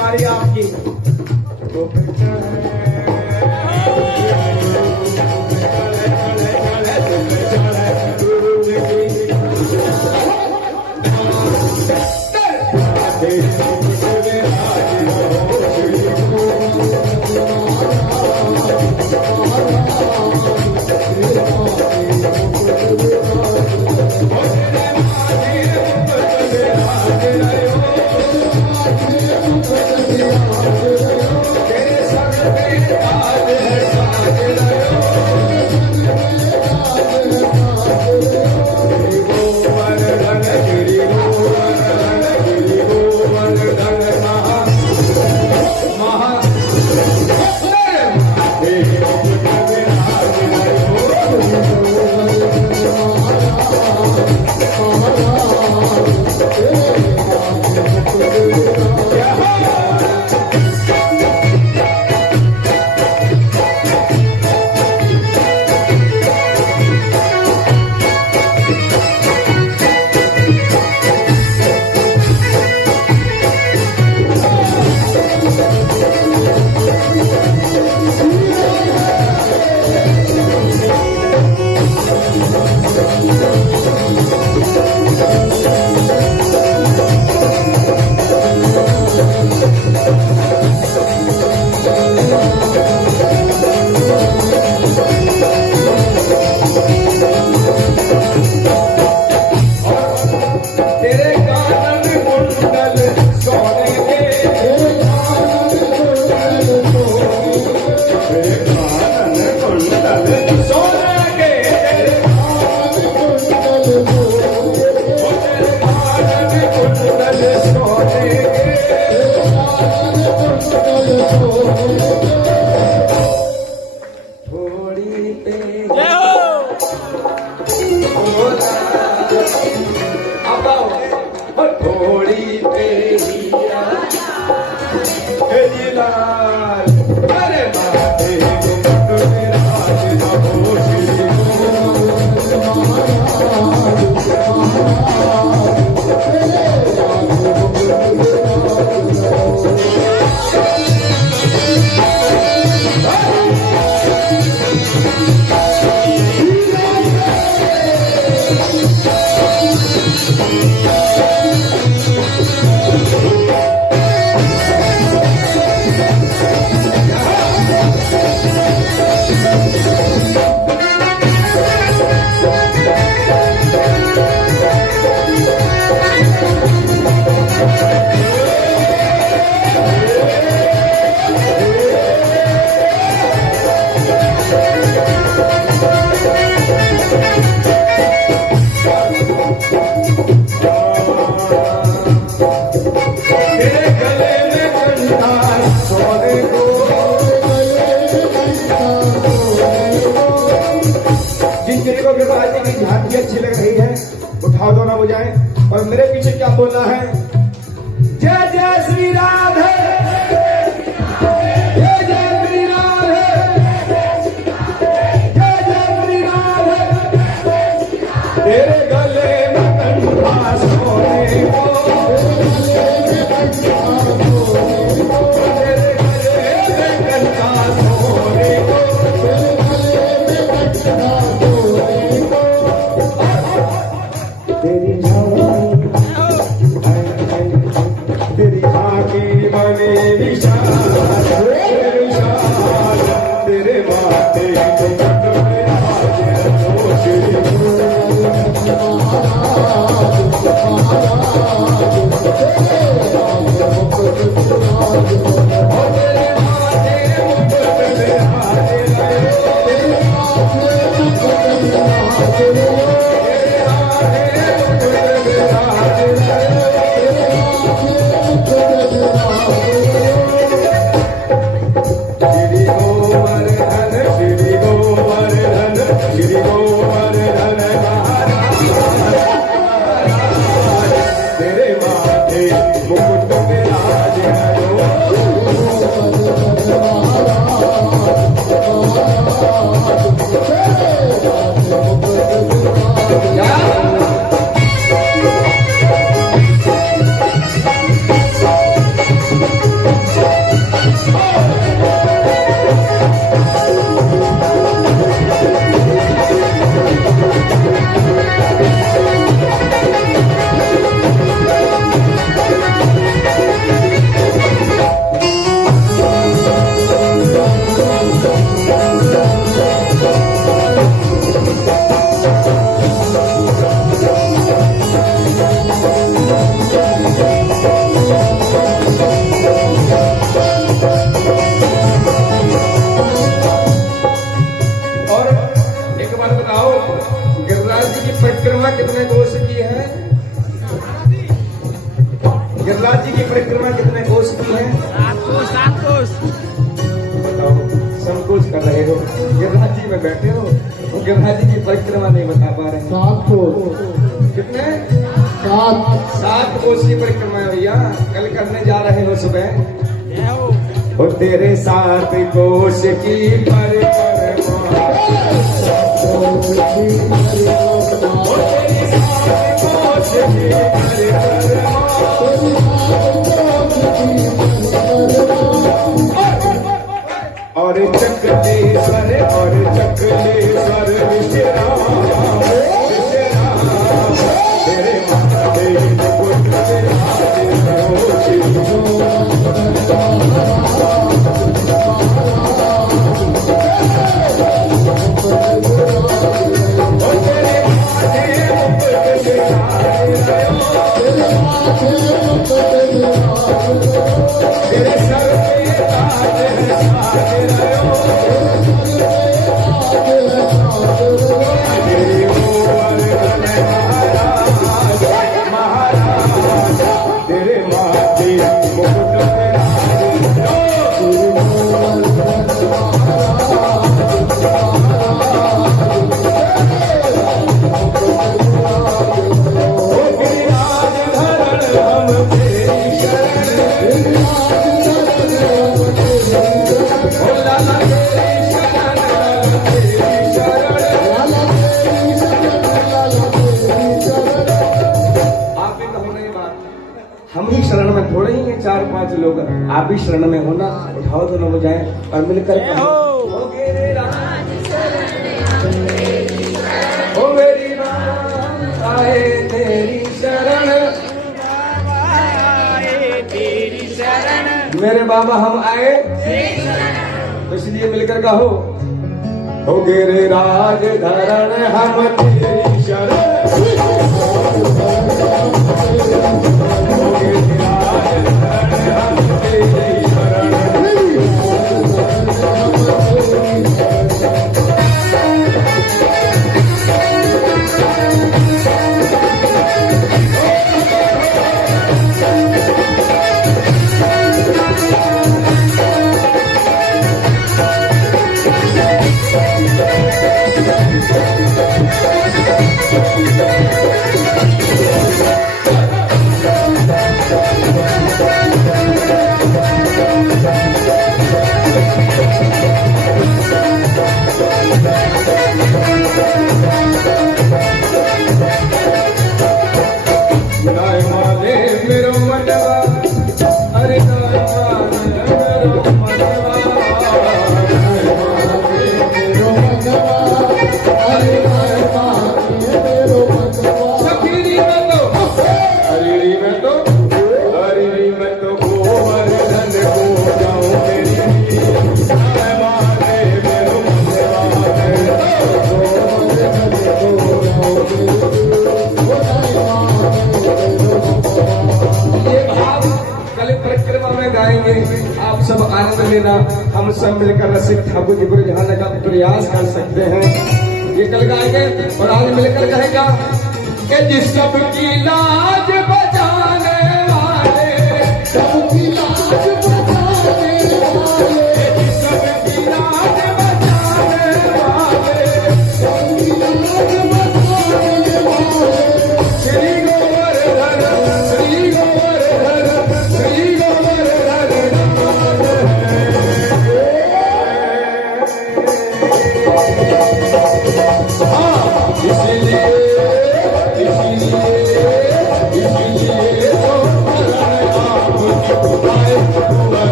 बारी आपकी झांकी अच्छी लग रही है, उठाओ दोनों बजाएं। और मेरे पीछे क्या बोलना है? जय जय श्री राधे, जय जय श्री राधे, जय जय श्री राधे। तेरे गले में कंठा सोने को, तेरे गले में कंठा सोने को, तेरी तेरी आँखें बने निशान, तेरे माथे तो श्री परिक्रमा कितने कोस की है? गिरिराज जी की परिक्रमा कितने कोस की है? 7 कोस। बताओ, संकोच कर रहे हो, गिरिराज जी में बैठे हो, वो गिरिराज जी की परिक्रमा नहीं बता पा रहे हैं। 7 कोस। कितने? 7। 7 कोस की परिक्रमा है भैया, कल करने जा रहे हो सुबह। जय हो। और तेरे 7 कोस की परिक्रमा, और तेरी 7 कोस की परिक्रमा, और चक्रेश्वर और चक्रेश्वर विश्राम विश्राम तेरे महादेव पुत्र तेरे सर पे ताज है महाराज तेरे माथे मुकुट हम ही शरण में थोड़े ही हैं, 4-5 लोग, आप भी शरण में हो ना। उठाओ दोनों बजाएं और मिलकर कहो, ओ मेरे राज ओ मेरी माँ आए तेरी शरण, तेरी शरण। मेरे बाबा हम आए, तो इसलिए मिलकर कहो, ओ गिरे राज धरण हम तेरी शरण, आप सब आनंद लेना, हम सब मिलकर रसिक ठाकुर जी को रिझाने का प्रयास कर सकते हैं। ये कल गाएंगे और आज मिलकर कहेगा कि जिस सबकी लाज बचाने वाले, सबकी लाज बचाने वाले, जिस सबकी लाज बचाने वाले, सबकी लाज बचाने वाले, श्री गोवर्धन श्री गोवर्धन श्री गोवर्धन इसलिए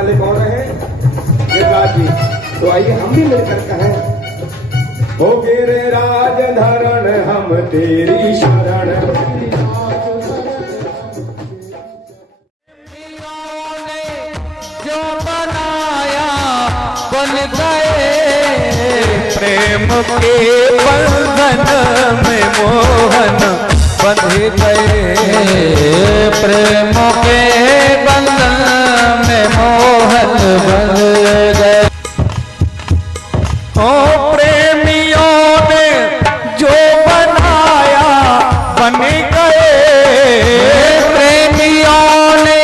वाले कौन है? गिरिराज जी। तो आइए हम भी मिलकर कहें, हो गिरे राज धरण हम तेरी शरण। जो बनाया बन गए प्रेम के बंधन में मोहन बंध गए प्रेम के बंधन में मोहन बंध गए। ओ प्रेमियों ने जो बनाया बन गए प्रेमियों ने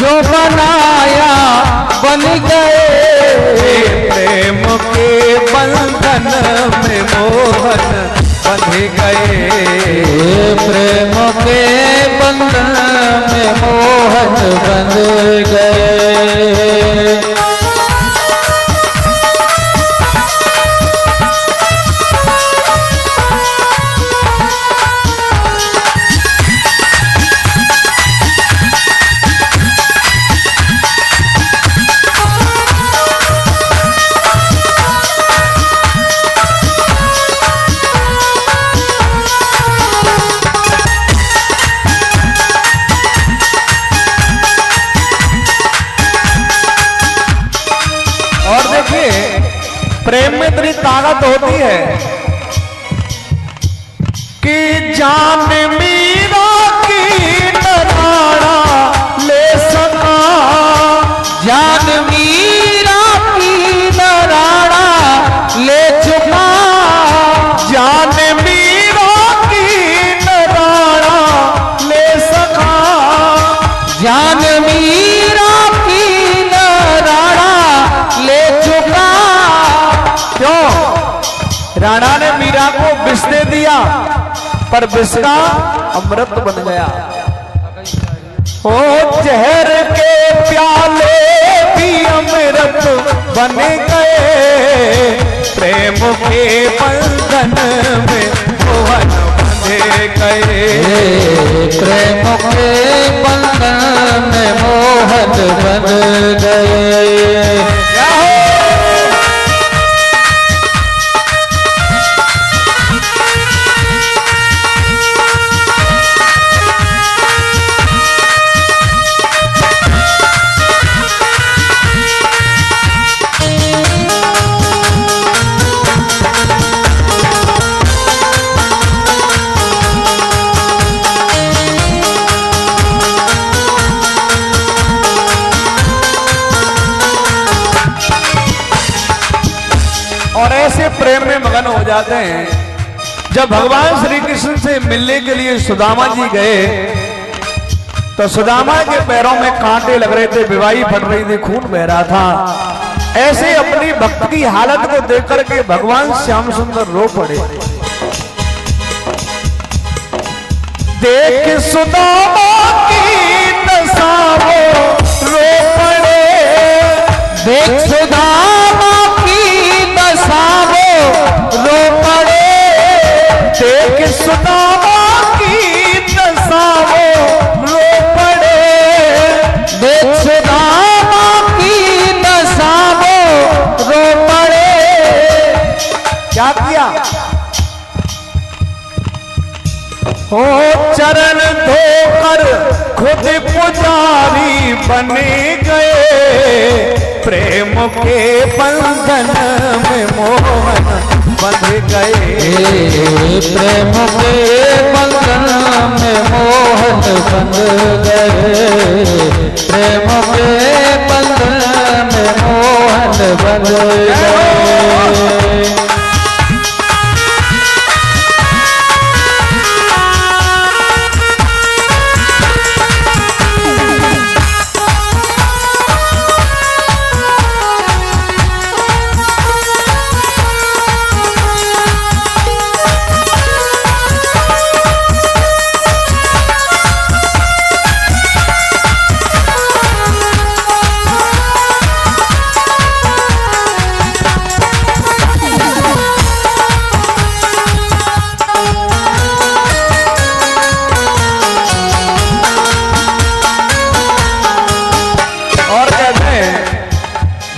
जो बनाया बन गए प्रेम के बंधन में मोहन बंध गए प्रेम के बंधन में मोहन बंध गए। प्रेम में इतनी ताकत होती है कि जान मीरा की नराड़ा ले सका जान मीरा की नराड़ा ले चुका जान मीरा की नराड़ा ले सका जान मीरा की नराड़ा ले चुका। क्यों? राणा ने मीरा को विष दे दिया पर विष का अमृत बन गया। ओ जहर के प्याले भी अमृत बन गए प्रेम के बंधन में मोहन बंधे गए प्रेम के बंधन में मोहन बन गए। और ऐसे प्रेम में मगन हो जाते हैं। जब भगवान श्री कृष्ण से मिलने के लिए सुदामा जी गए तो सुदामा के पैरों में कांटे लग रहे थे, विवाही फट रही थी, खून बह रहा था। ऐसे अपनी भक्त की हालत को देख करके भगवान श्याम सुंदर रो पड़े। देख सुदामा की दशा वो रो पड़े देख सुदामा रो पड़े देख सुदामा की दशा वो रो पड़े देख सुदामा की दशा वो रो पड़े। क्या किया? हो चरण धोकर खुद पुजारी बन गए प्रेम के बंधन में मोहन बंध गए प्रेम के बंधन में मोहन बंध गए प्रेम के बंधन में मोहन बंध गए।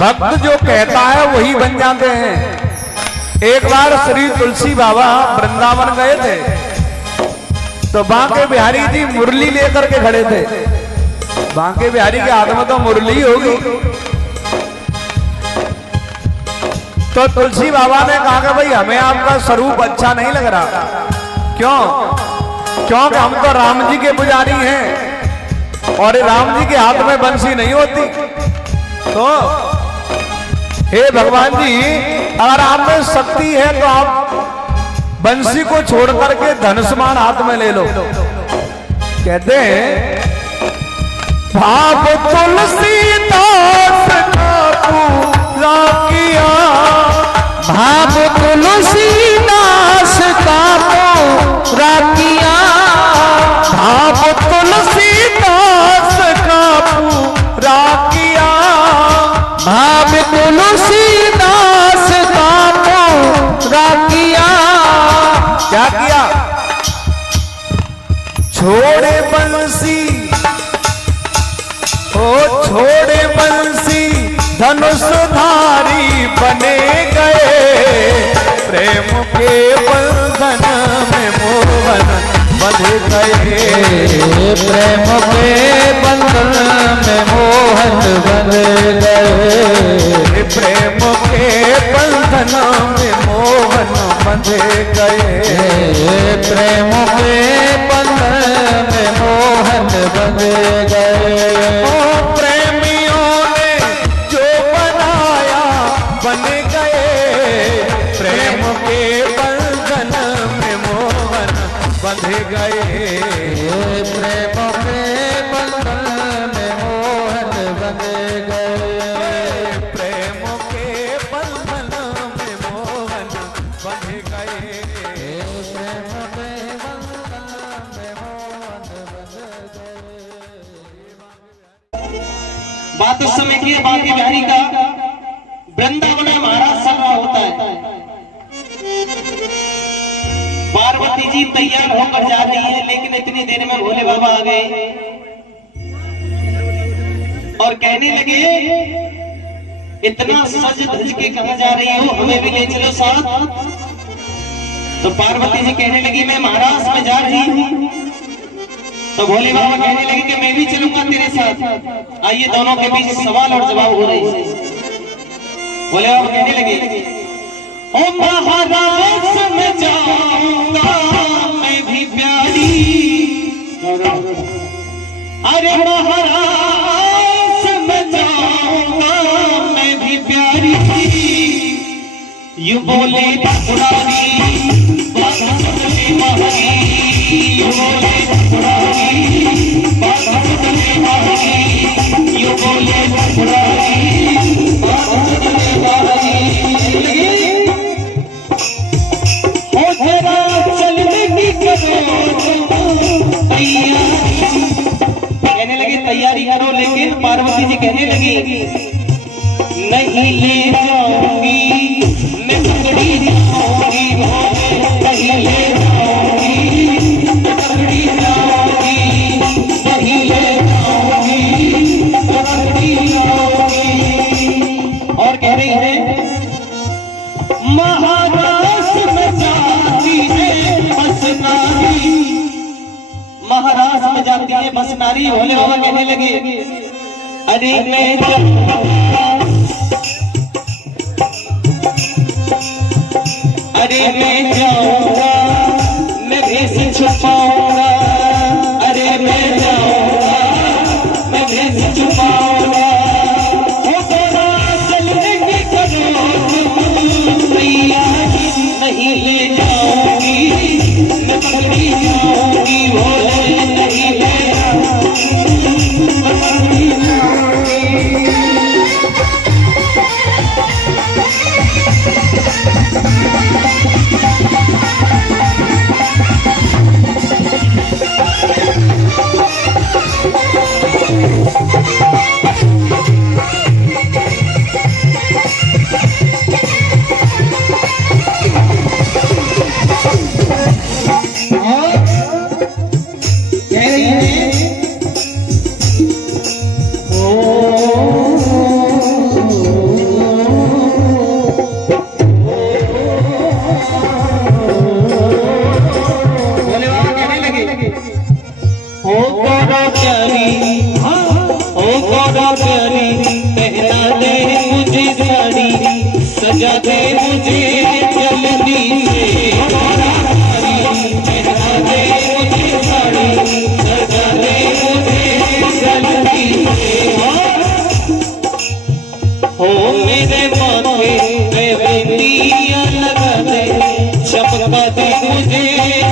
भक्त जो कहता है वही बन जाते हैं। एक बार श्री तुलसी बाबा वृंदावन गए थे, तो बांके बिहारी जी मुरली लेकर के खड़े थे। बांके बिहारी के हाथ में तो मुरली होगी। तो तुलसी बाबा ने कहा कि भाई हमें आपका स्वरूप अच्छा नहीं लग रहा। क्यों? क्योंकि हम तो राम जी के पुजारी हैं और राम जी के हाथ में बंसी नहीं होती। तो हे भगवान जी, अगर आप में शक्ति है तो आप बंसी को छोड़ करके धनुष्मान हाथ में ले लो। कहते हैं भाव तुलसीदास का पूरा किया, भाव तुलसीदास का पूरा किया, भाव तुलसीदास का पूरा किया, भाव तुलसीदास का पूरा किया। क्या किया? छोड़े बंसी, ओ छोड़े बंसी धनुषधारी बने गए, प्रेम के बंधन में मोहन बंध गए, प्रेम के बंधन में मोहन बंध गए, प्रेम के बंधन में मोहन बंध गए, प्रेम के बंधन में मोहन बंध गए। ओ प्रेमियों ने जो बनाया बन गए, प्रेम के बंधन में मोहन बंध गए, प्रेम के बंधन में मोहन बंध गए, प्रेम के बंधन में मोहन बंध गए। प्रेम के बंधन में मोहन बंध गए। बात उस समय की है बांके बिहारी का वृंदावन में महाराज चल रहा होता है। पार्वती जी तैयार होकर जा रही है, लेकिन इतनी देर में भोले बाबा आ गए और कहने लगे इतना सज धज के कहां जा रही हो, हमें भी ले चलो साथ। तो पार्वती जी कहने लगी मैं महाराज में जा रही हूं। तो भोले बाबा कहने लगे कि मैं भी चलूंगा तेरे साथ। आइए दोनों के बीच सवाल और जवाब हो रही है। भोले बाबा कहने लगे ओ महाराज में जाऊंगा मैं भी प्यारी, अरे महाराज में जाऊंगा मैं भी प्यारी, यू बोले पुरानी बात सुनने महारी, यू बोले पुरानी बात सुनने महारी, यू बोले पुरानी बात सुनने महारी। हो जरा चलने की करो तैयारी, कहने लगे तैयारी करो, लेकिन पार्वती जी कहने लगी नहीं ले जाऊंगी मैं पकड़ी जाऊंगी, नहीं ले जाऊंगी मैं पकड़ी जाऊंगी, नहीं ले जाऊंगी मैं पकड़ी जाऊंगी। और कह रही है महाराज में जाती है बस नारी, महाराज में जाती है बस नारी। भोले बाबा कहने लगे अरे मैं जाऊंगा मैं भेष छुपाऊंगा, अरे मैं जाऊंगा मैं भेष छुपाऊंगा। हो तेरा चलने की करो तैयारी, नहीं ले जाऊंगी मैं पकड़ी जाऊंगी, भोले नहीं ले जाऊंगी मैं पकड़ी जाऊंगी। हो मेरे माथे पे बिंदिया लगा दे, चमका दे मुझे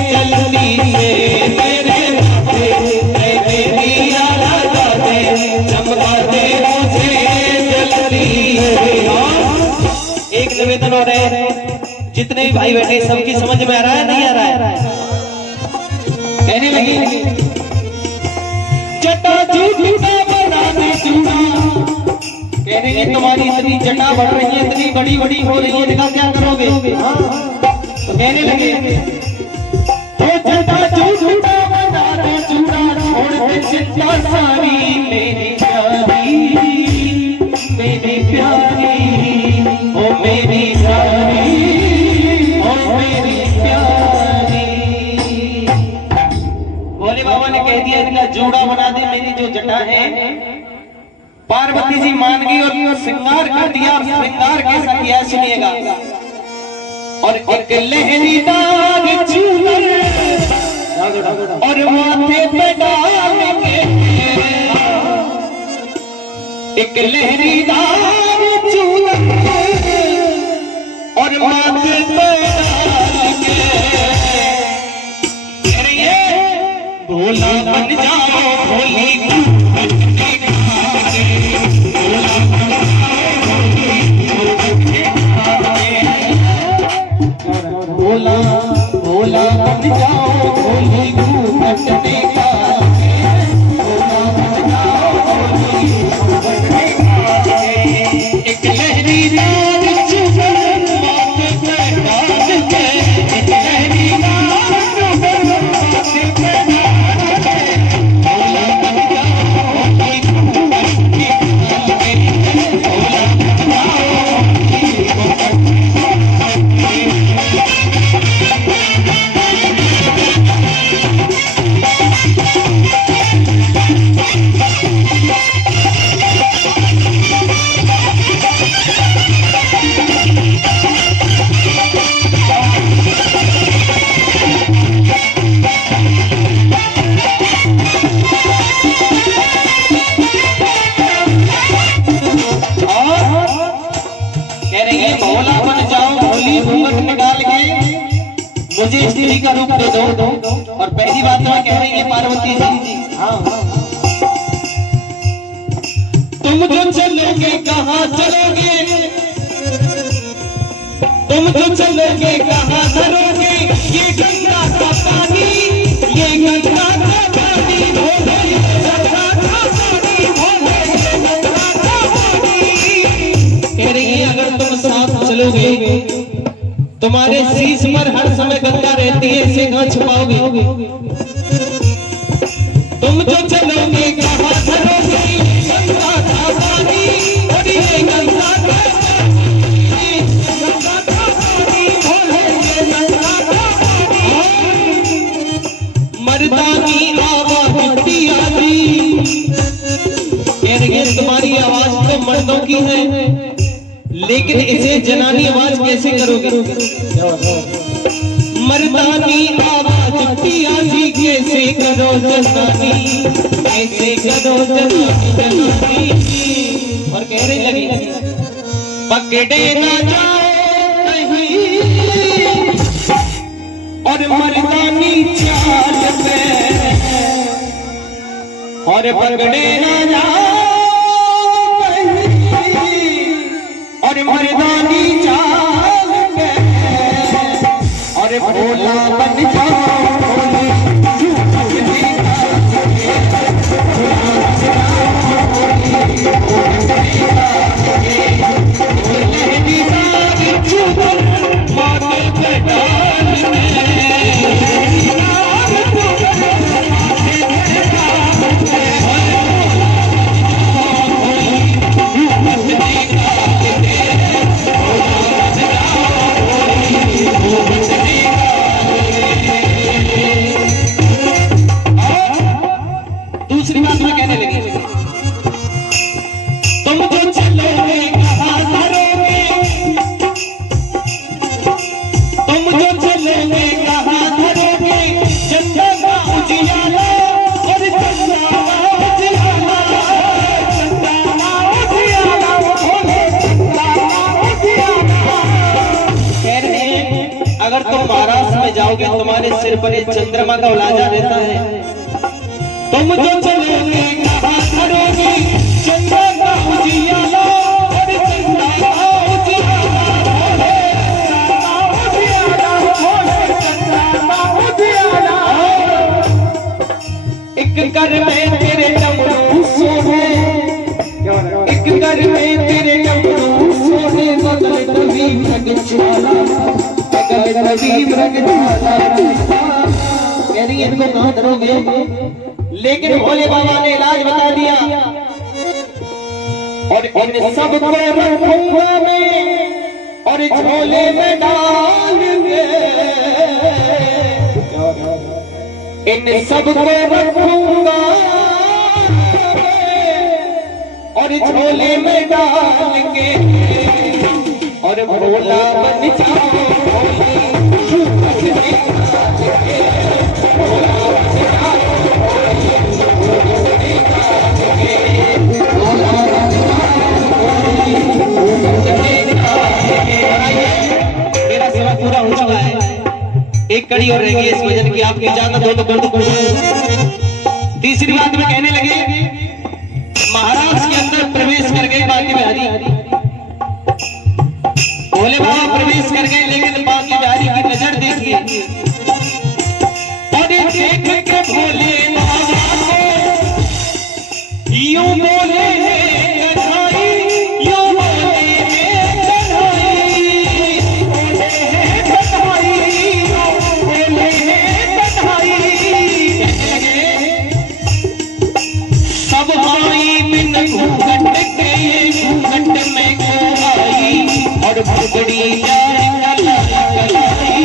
जल्दी से, मेरे माथे पे बिंदिया लगा दे, चमका दे मुझे जल्दी से। एक निवेदन हो रहे हैं, जितने भी भाई बैठे सबकी समझ में आ रहा है नहीं आ रहा है? कहने लगी जटा जूड़ा बना दे चूड़ा, कहने लगी तुम्हारी इतनी जटा बढ़ रही है, इतनी बड़ी बड़ी हो रही है, इनका क्या करोगे? तो कहने लगे तो जटा जूड़ा बना दे चूड़ा, छोड़ दे चिंता सारी मेरी प्यारी, मेरी प्यारी, ओ मेरी प्यारी, ओ मेरी प्यारी। भोले बाबा ने कह दिया इनका जोड़ा बना दे, मेरी जो जटा है। पार्वती जी मान गई और श्रृंगार कर दिया। श्रृंगार कैसा किया सुनिएगा। और एक लहरीदार चूड़न और माथे पे डाल के, एक लहरीदार चूड़न और माथे पे डाल के, भोला बन जाओ भोली भोला भोला बन जाओ भोली घूमने का, भोला बन जाओ भोली घूमने का। एक लहरीदार चूड़न माथे पे डाल के, एक लहरीदार चूड़न माथे पे डाल के, भोला बन जाओ भोली घूमने का, भोला बन जाओ भोली घूमने निकाल के मुझे स्त्री का रूप दे दो। और पहली बात तो कह रही है पार्वती जी, तुम जो चलोगे कहाँ चलोगे, तुम जो चलोगे कहाँ धरोगे, ये गंगा का पानी, ये गंगा का पानी, भोले गंगा का पानी, भोले गंगा का पानी। कह रही है अगर तुम साथ चलोगे, तुम्हारे शीश पर हर समय गंगा रहती है, इसे कहाँ छुपाओगे? तुम जो चलोगे कहाँ धरोगे, गंगा का पानी, और ये गंगा का पानी, गंगा का पानी, भोले गंगा का पानी। मर्दानी आवाज पिया दी, तुम्हारी आवाज तो मर्दों की है, लेकिन इसे जनानी आवाज कैसे करोगे? मर्दानी आवाज पिया जी कैसे करो जनानी, कैसे करो जनानी। और कह रही लगी पकड़े ना जाओ कहीं, और मर्दानी चाल पे, और पकड़े ना जाओ और मर्दानी चाल में, और भोला बन जाओ भोले घूमने का, भोला बन जाओ भोले घूमने का, लहरीदार चूड़न माथे पे डाल के, लहरीदार चूड़न माथे पे डाल के, जाओगे तुम्हारे सिर पर एक चंद्रमा का उलाजा रहता है। तुम जो चलोगे कहाँ करोगे चंद्रमा का उजियाला, और चंद्रमा का उजियाला, एक कर में तेरे डमरू सोने, एक कर में तेरे डमरू सोने, बगल कभी मृग ज्वाला, बगल कभी मृग ज्वाला। कह रही इनको कहाँ धरोगे, लेकिन भोले बाबा ने इलाज बता दिया। और इन सब को रखूंगा मैं और झोले में डालेंगे, इन सब को रखूंगा और झोले में डाल के, और भोला बन जाओ मेरा सेवा पूरा हो चुका है। एक कड़ी और रह गई इस भजन की, आपकी इजाजत हो तो कर दो। तीसरी बात में कहने लगे, महाराज के अंदर प्रवेश कर गए बांके बिहारी, भोले बाबा प्रवेश कर गए, लेकिन बांके बिहारी की नजर देखिए, और देख के भोले बाबा को यूं बोले कन्हई, यूं बोले सब आई बिन घूंघट के घूंघट में को आई, और भुगड़ी जाए कलाई।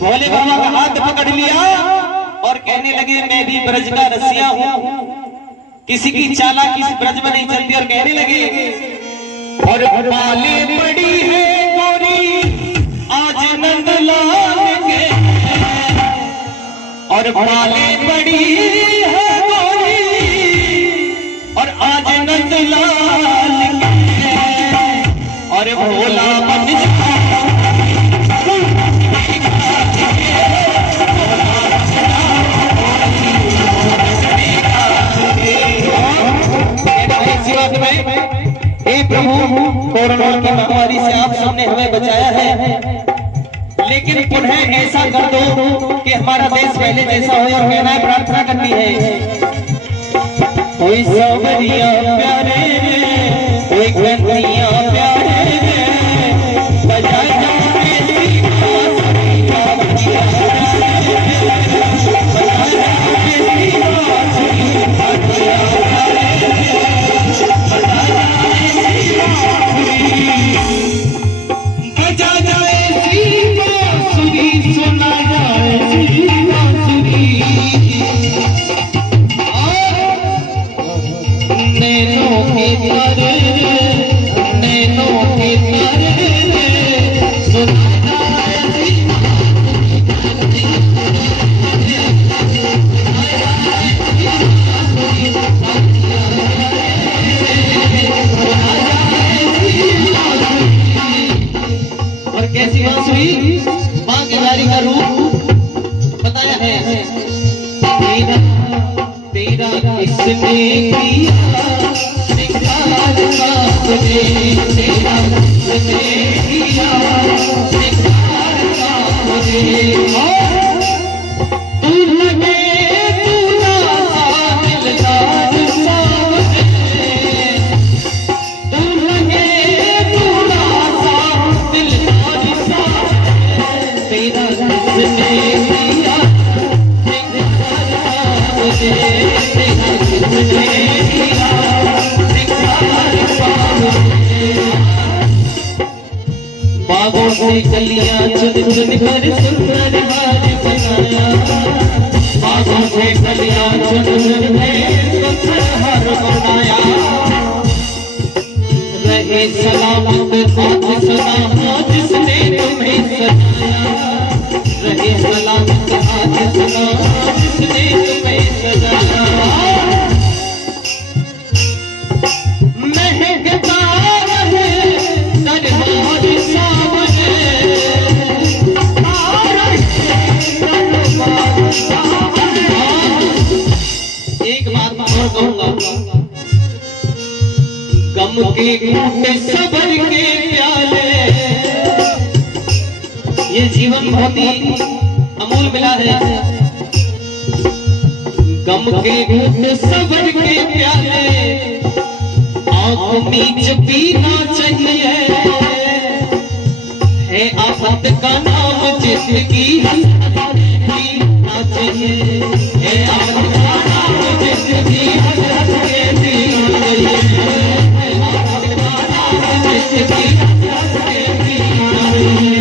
भोले बाबा का हाथ पकड़ लिया और कहने लगे, मैं भी ब्रज का रसिया हूँ, किसी की चालाकी इस ब्रज में नहीं चलती। और कहने लगे, और पाले पड़ी है गोरी आज नंदलाल के, और पाले पड़ी है और आज नंदलाल के, और भोला बन हे प्रभु, कोरोना की महामारी से आप सबने हमें बचाया है, लेकिन पुनः ऐसा कर दो कि हमारा देश पहले जैसा हो। और कहना है, प्रार्थना करनी है, कोई सौगरिया प्यारे, कोई कन्हैया प्यारे, बजा जाए सुना जाए नैनों के तारे, नैनों के तारे सुना जाए। और कैसी बांसुरी, बांके बिहारी का रूप बताया है। तेरा तेरा किसने किया सिंगार का मुझे, तेरा किसने किया सिंगार का मुझे, तू लगे तू ना दिलदार सा मुझे, तू लगे तू ना दिलदार सा, तेरा किसने किया सिंगार का मुझे, तेरा किसने किया सिंगार का मुझे। बागों से कलियां चुन चुन कर सुंदर हार बनाया, बागों से कलियां चुन चुन कर सुंदर हार बनाया, रहे सलामत हाथ सना जिसने तुम्हें सजाया, रहे सलामत हाथ सना जिसने तुम्हें सजाया। महकता रहे दरबार सामने, तार गम के घूंट सबर के प्याले, ये जीवन बहुत ही अमूल मिला है। गम के घूंट सबर के प्याले आंख मीच पीना चाहिए, है आफत का नाम जिंदगी पीना चाहिए, है आफत का नाम जिंदगी हसरत के पीना चाहिए, है आफत का नाम जिंदगी हसरत के पीना चाहिए।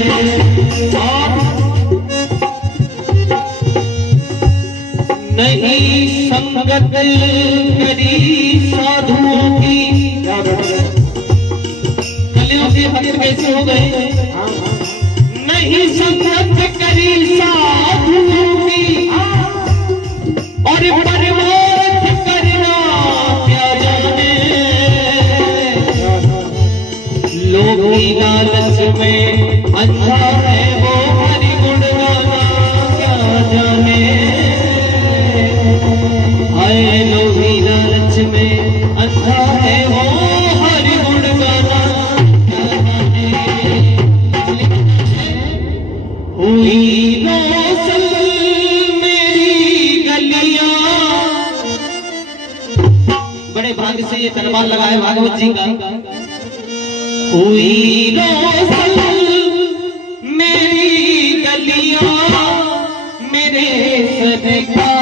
नहीं संगत करी साधुओं की, कलियों के हक कैसे हो गए, नहीं संगत करी साधुओं की, और परमार्थ करना क्या जाने, लोग की लालच में अंधा है वो हरि गुण गाना क्या जाने, आए लोभी लालच में अंधा है वो हरि गुण गाना क्या जाने। हुई रोशन मेरी गलियां, बड़े भाग्य से ये दरबार लगा है भागवत जी का। हुई रोशन मेरी गलियां मेरे सरकार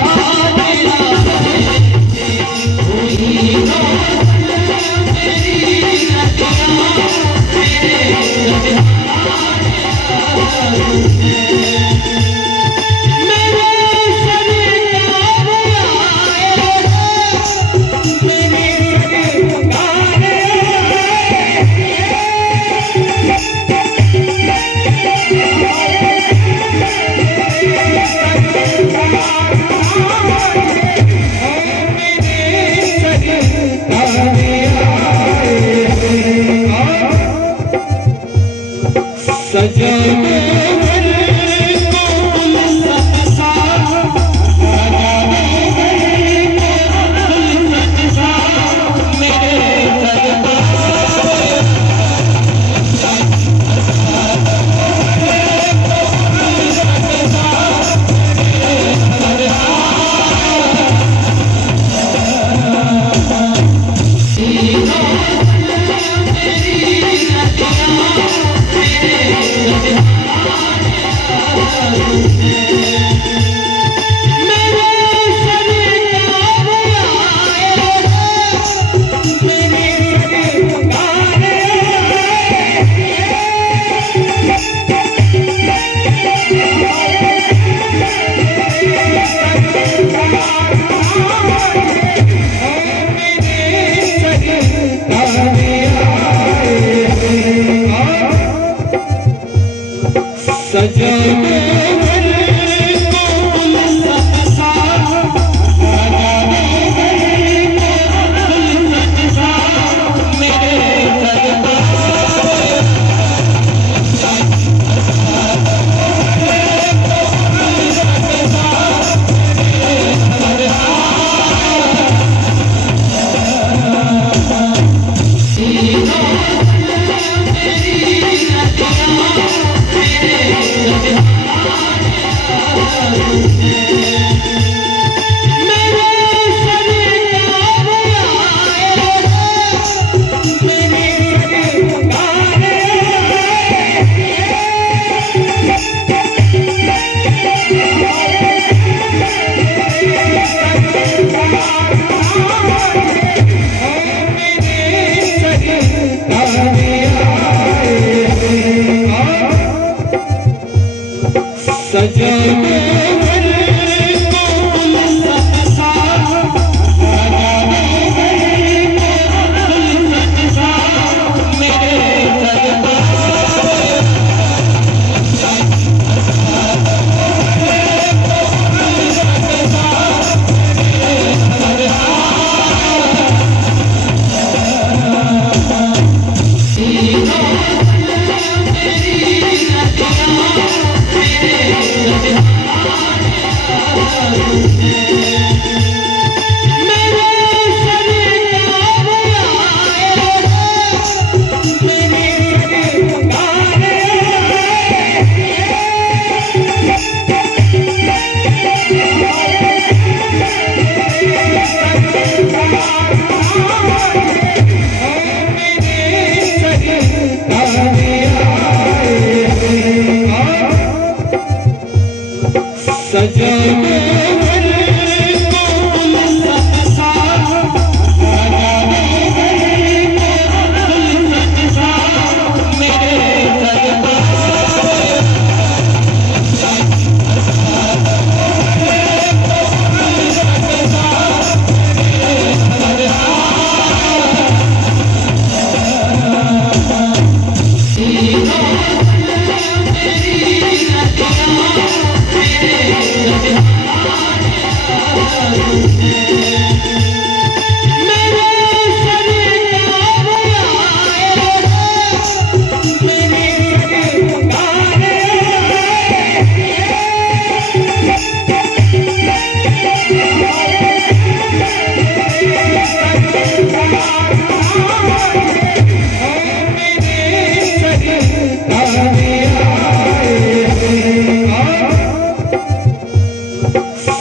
सजने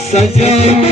सजन